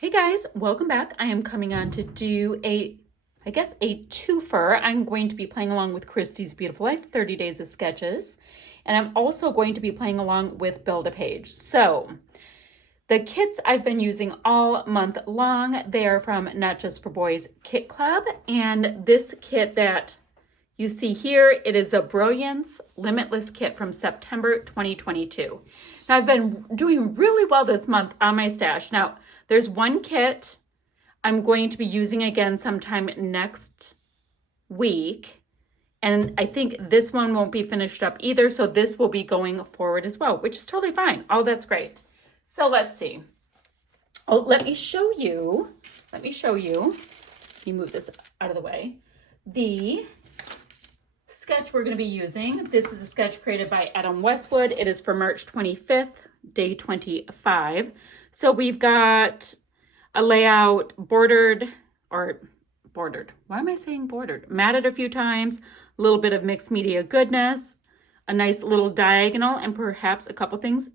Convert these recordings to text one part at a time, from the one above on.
Hey guys, welcome back. I am coming on to do a twofer. I'm going to be playing along with Christy's Beautiful Life, 30 Days of Sketches. And I'm also going to be playing along with Build a Page. So the kits I've been using all month long, they are from Not Just for Boys Kit Club. And this kit that you see here, it is a Brilliance Limitless kit from September 2022. Now I've been doing really well this month on my stash. Now there's one kit I'm going to be using again sometime next week. And I think this one won't be finished up either. So this will be going forward as well, which is totally fine. Oh, that's great. So let's see. Oh, let me show you. Let me move this out of the way. The sketch we're going to be using. This is a sketch created by Adam Westwood. It is for March 25th, day 25. So we've got a layout bordered. Why am I saying bordered? Matted a few times, a little bit of mixed media goodness, a nice little diagonal, and perhaps a couple things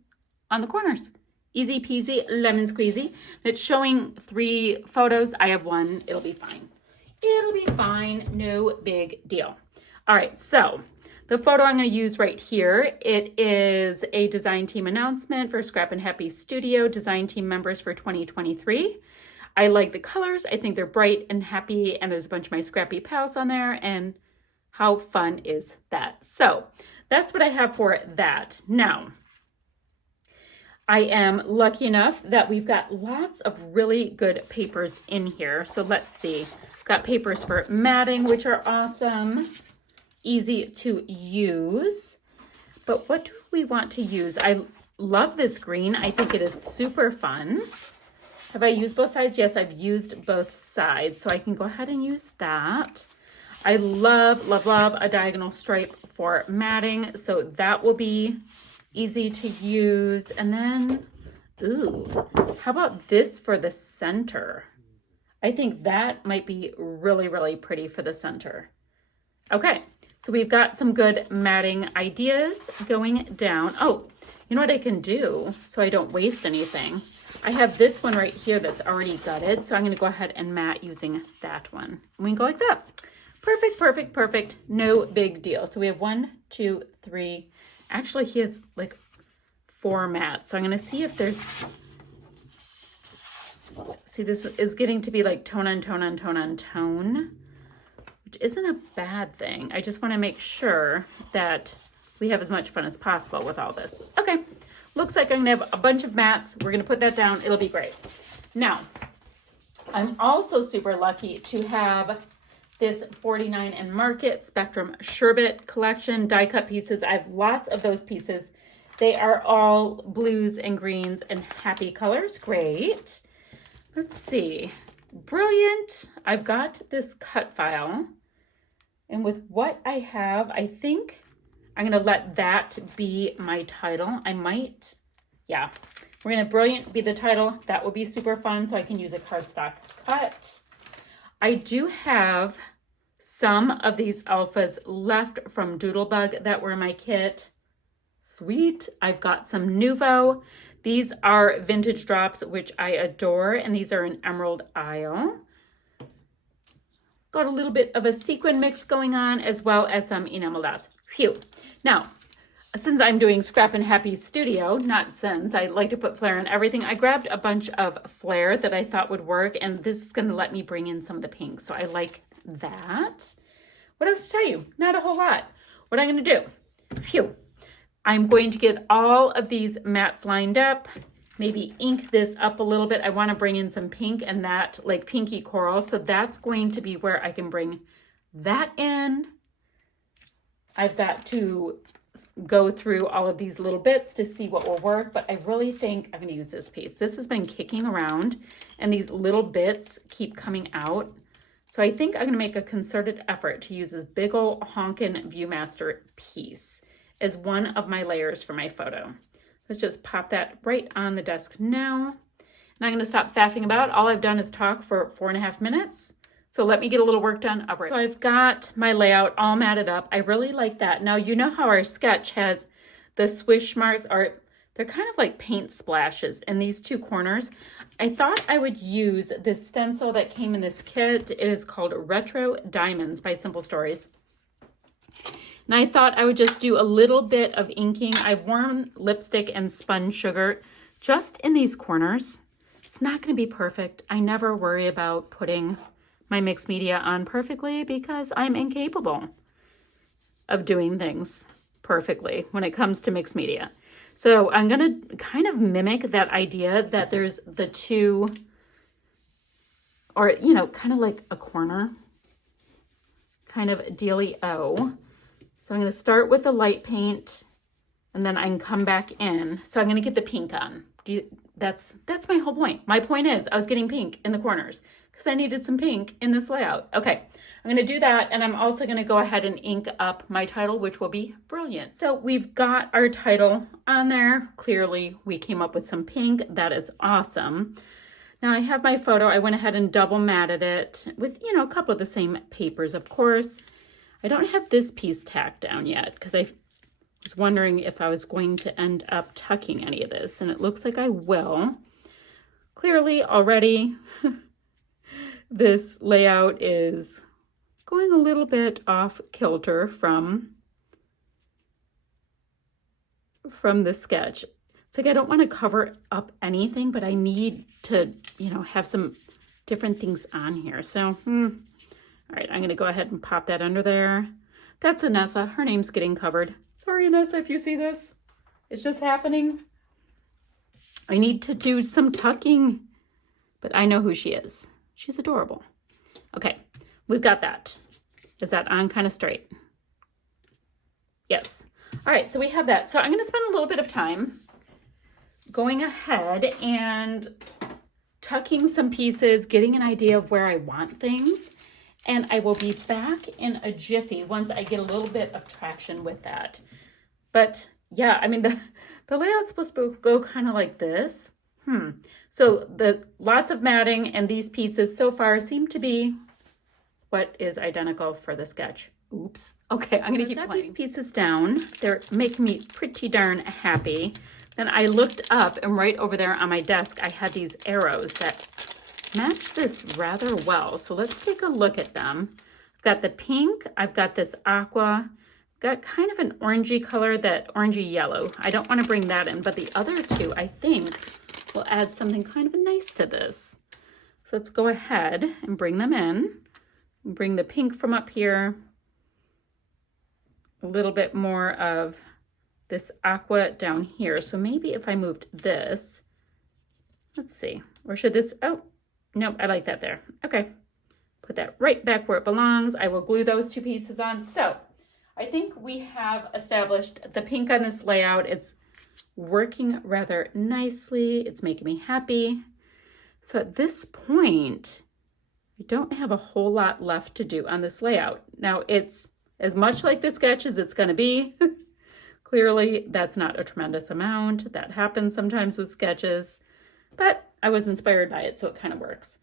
on the corners. Easy peasy, lemon squeezy. It's showing 3 photos. I have one. It'll be fine. It'll be fine. No big deal. All right, so the photo I'm going to use right here, it is a design team announcement for Scrap and Happy Studio design team members for 2023. I like the colors. I think they're bright and happy, and there's a bunch of my scrappy pals on there, and how fun is that? So that's what I have for that. Now, I am lucky enough that we've got lots of really good papers in here. So let's see. I've got papers for matting, which are awesome. Easy to use. But what do we want to use? I love this green. I think it is super fun. Have I used both sides? Yes, I've used both sides. So I can go ahead and use that. I love, love, love a diagonal stripe for matting. So that will be easy to use. And then, ooh, how about this for the center? I think that might be really, really pretty for the center. Okay. So we've got some good matting ideas going down. Oh, you know what I can do so I don't waste anything? I have this one right here that's already gutted. So I'm going to go ahead and mat using that one. And we can go like that. Perfect, perfect, perfect. No big deal. So we have 1, 2, 3. Actually, he has like 4 mats. So I'm going to see if there's... See, this is getting to be like tone on tone on tone on tone. Isn't a bad thing. I just want to make sure that we have as much fun as possible with all this. Okay, looks like I'm gonna have a bunch of mats. We're gonna put that down. It'll be great. Now, I'm also super lucky to have this 49 and Market Spectrum Sherbet collection die cut pieces. I have lots of those pieces. They are all blues and greens and happy colors. Great. Let's see. Brilliant. I've got this cut file. And with what I have, I think I'm going to let that be my title. I might, yeah. We're going to Brilliant be the title. That will be super fun, so I can use a cardstock cut. I do have some of these alphas left from Doodlebug that were in my kit. Sweet. I've got some Nuvo. These are vintage drops, which I adore, and these are in Emerald Isle. Got a little bit of a sequin mix going on, as well as some enamel dots. Phew. Now, since I'm doing Scrap and Happy Studio, not since, I like to put flair in everything, I grabbed a bunch of flair that I thought would work, and this is going to let me bring in some of the pink, so I like that. What else to tell you? Not a whole lot. What I'm going to do, phew, I'm going to get all of these mats lined up, maybe ink this up a little bit. I want to bring in some pink and that like pinky coral. So that's going to be where I can bring that in. I've got to go through all of these little bits to see what will work, but I really think I'm going to use this piece. This has been kicking around and these little bits keep coming out. So I think I'm going to make a concerted effort to use this big ol' honkin' Viewmaster piece as one of my layers for my photo. Let's just pop that right on the desk now. And I'm going to stop faffing about. All I've done is talk for 4.5 minutes. So let me get a little work done. So I've got my layout all matted up. I really like that. Now, you know how our sketch has the swish marks, or they're kind of like paint splashes in these two corners. I thought I would use this stencil that came in this kit. It is called Retro Diamonds by Simple Stories. And I thought I would just do a little bit of inking. I've worn lipstick and spun sugar just in these corners. It's not going to be perfect. I never worry about putting my mixed media on perfectly because I'm incapable of doing things perfectly when it comes to mixed media. So I'm going to kind of mimic that idea that there's the two, or, you know, kind of like a corner kind of dealio. So I'm going to start with the light paint and then I can come back in. So I'm going to get the pink on. That's my whole point. My point is I was getting pink in the corners because I needed some pink in this layout. Okay, I'm going to do that, and I'm also going to go ahead and ink up my title, which will be brilliant. So we've got our title on there. Clearly, we came up with some pink. That is awesome. Now I have my photo. I went ahead and double matted it with, you know, a couple of the same papers, of course. I don't have this piece tacked down yet because I was wondering if I was going to end up tucking any of this, and it looks like I will. Clearly already this layout is going a little bit off kilter from the sketch. It's like I don't want to cover up anything, but I need to, you know, have some different things on here. So, all right, I'm going to go ahead and pop that under there. That's Anessa. Her name's getting covered. Sorry, Anessa, if you see this. It's just happening. I need to do some tucking, but I know who she is. She's adorable. Okay, we've got that. Is that on kind of straight? Yes. All right, so we have that. So I'm going to spend a little bit of time going ahead and tucking some pieces, getting an idea of where I want things. And I will be back in a jiffy once I get a little bit of traction with that. But yeah, I mean, the layout's supposed to go kind of like this. So the lots of matting and these pieces so far seem to be what is identical for the sketch. Oops. Okay, I'm gonna keep playing. These pieces down. They're making me pretty darn happy. Then I looked up, and right over there on my desk, I had these arrows that match this rather well. So let's take a look at them. I've got the pink, I've got this aqua, got kind of an orangey color, that orangey yellow. I don't want to bring that in, but the other two I think will add something kind of nice to this. So let's go ahead and bring them in. Bring the pink from up here. A little bit more of this aqua down here. So maybe if I moved this, let's see, or should this, oh, nope, I like that there. Okay, put that right back where it belongs. I will glue those two pieces on. So I think we have established the pink on this layout. It's working rather nicely. It's making me happy. So at this point, I don't have a whole lot left to do on this layout. Now it's as much like the sketch as it's going to be. Clearly, that's not a tremendous amount. That happens sometimes with sketches, but I was inspired by it, so it kind of works.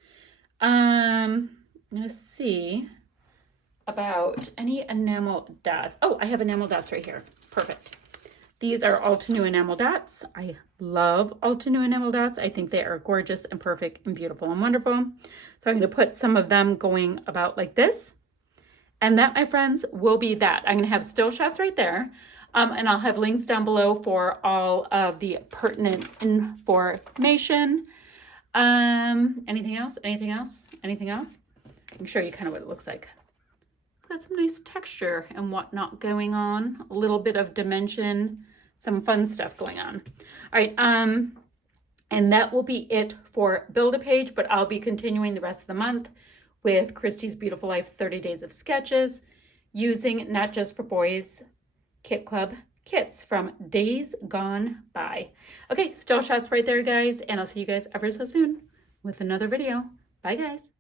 I'm going to see about any enamel dots. Oh, I have enamel dots right here. Perfect. These are Altenew enamel dots. I love Altenew enamel dots. I think they are gorgeous and perfect and beautiful and wonderful. So I'm going to put some of them going about like this. And that, my friends, will be that. I'm going to have still shots right there. And I'll have links down below for all of the pertinent information. Anything else? Anything else? Anything else? I can show you kind of what it looks like. Got some nice texture and whatnot going on. A little bit of dimension, some fun stuff going on. All right, and that will be it for Build-A-Page, but I'll be continuing the rest of the month with Christy's Beautiful Life 30 Days of Sketches, using Not Just for Boys Kit Club kits from Days Gone By. Okay, still shots right there, guys, and I'll see you guys ever so soon with another video. Bye, guys.